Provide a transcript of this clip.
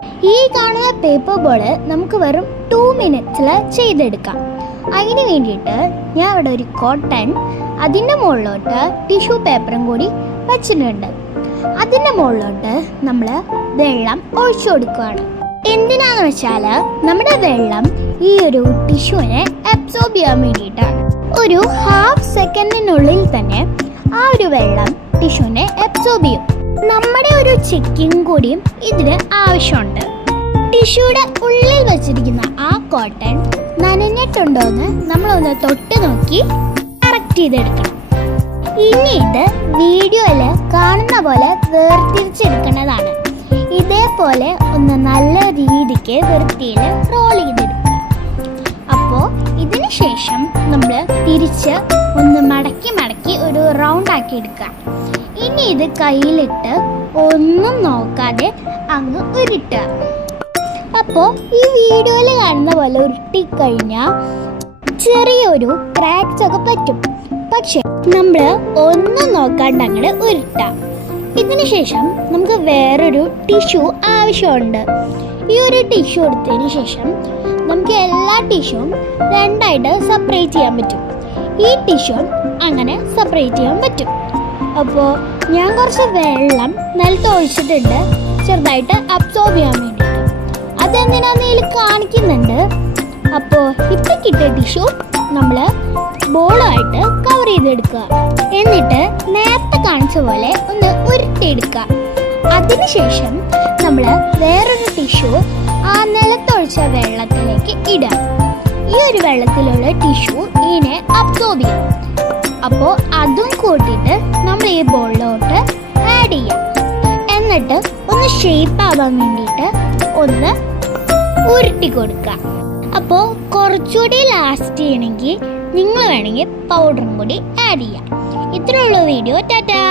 ഈ കാണുന്ന paper board നമുക്ക് വെറും 2 മിനിറ്റ്സിൽ ചെയ്തെടുക്കാം. അതിന് വേണ്ടിയിട്ട് ഞാൻ ഇവിടെ ഒരു കോട്ടൺ, അതിൻ്റെ മുകളിലോട്ട് ടിഷ്യൂ പേപ്പറും കൂടി വച്ചിട്ടുണ്ട്. അതിൻ്റെ മുകളിലോട്ട് നമ്മൾ വെള്ളം ഒഴിച്ചു കൊടുക്കുകയാണ്. എന്തിനാന്ന് വെച്ചാൽ നമ്മുടെ വെള്ളം ഈ ഒരു ടിഷ്യൂവിനെ അബ്സോർബ് ചെയ്യാൻ വേണ്ടിയിട്ടാണ്. ഒരു 1/2 സെക്കൻഡിനുള്ളിൽ തന്നെ ആ ഒരു വെള്ളം ടിഷ്യൂവിനെ അബ്സോർബ് ചെയ്യും. നമ്മുടെ ഒരു ചെക്കിങ് കൂടിയും ഇതിന് ആവശ്യമുണ്ട്. ടിഷ്യൂയുടെ ഉള്ളിൽ വെച്ചിരിക്കുന്ന ആ കോട്ടൺ നനഞ്ഞിട്ടുണ്ടോ എന്ന് നമ്മളൊന്ന് തൊട്ട് നോക്കി കറക്റ്റ് ചെയ്തെടുക്കണം. ഇനി ഇത് വീഡിയോയിൽ കാണുന്ന പോലെ വേർതിരിച്ചെടുക്കേണ്ടതാണ്. ഇതേപോലെ ഒന്ന് നല്ല രീതിക്ക് വൃത്തിയിൽ റോൾ ചെയ്തെടുക്കുക. അപ്പോൾ ഇതിന് ശേഷം നമ്മൾ തിരിച്ച് ഒന്ന് മടക്കി ഒരു റൗണ്ട് ആക്കി എടുക്കുക. ഇനി ഇത് കയ്യിലിട്ട് ഒന്നും നോക്കാതെ അങ്ങ് ഉരുട്ടുക. അപ്പോൾ ഈ വീഡിയോയിൽ കാണുന്ന പോലെ ഉരുട്ടിക്കഴിഞ്ഞാൽ ചെറിയൊരു ക്രാക്സ് ഒക്കെ പറ്റും. പക്ഷെ നമ്മൾ ഒന്നും നോക്കാണ്ട് അങ്ങോട്ട് ഉരുട്ടാം. ഇതിന് ശേഷം നമുക്ക് വേറൊരു ടിഷ്യൂ ആവശ്യമുണ്ട്. ഈ ഒരു ടിഷ്യൂ എടുത്തതിന് ശേഷം നമുക്ക് എല്ലാ ടിഷ്യൂവും രണ്ടായിട്ട് സെപ്പറേറ്റ് ചെയ്യാൻ പറ്റും. ഈ ടിഷ്യൂ അങ്ങനെ സെപ്പറേറ്റ് ചെയ്യാൻ പറ്റും. അപ്പോൾ ഞാൻ കുറച്ച് വെള്ളം നിലത്ത് ഒഴിച്ചിട്ടുണ്ട്, ചെറുതായിട്ട് അബ്സോർബ് ചെയ്യാൻ വേണ്ടിയിട്ട്. അതെന്തിനാന്ന് ഇതിൽ കാണിക്കുന്നുണ്ട്. അപ്പോൾ ഇപ്പം കിട്ടിയ ടിഷ്യൂ നമ്മൾ ബോളുമായിട്ട് കവർ ചെയ്തെടുക്കുക. എന്നിട്ട് നേരത്തെ കാണിച്ച പോലെ ഒന്ന് ഉരുട്ടിയെടുക്കുക. അതിനുശേഷം നമ്മൾ വേറൊരു ടിഷ്യൂ ആ നിലത്തൊഴിച്ച വെള്ളത്തിലേക്ക് ഇടുക. ഈ ഒരു വെള്ളത്തിലുള്ള ടിഷ്യൂ ഇതിനെ അബ്സോർബ് ചെയ്യും. അപ്പോൾ അതും കൂട്ടിയിട്ട് നമ്മൾ ഈ ബോളിലോട്ട് ആഡ് ചെയ്യാം. എന്നിട്ട് ഒന്ന് ഷേപ്പ് ആവാൻ വേണ്ടിയിട്ട് ഒന്ന് ഉരുട്ടി കൊടുക്കുക. അപ്പോൾ കുറച്ചുകൂടി ലാസ്റ്റ് ചെയ്യണമെങ്കിൽ നിങ്ങൾ വേണമെങ്കിൽ പൗഡറും കൂടി ആഡ് ചെയ്യാം. ഇത്രയുള്ള വീഡിയോ. ടാറ്റാ.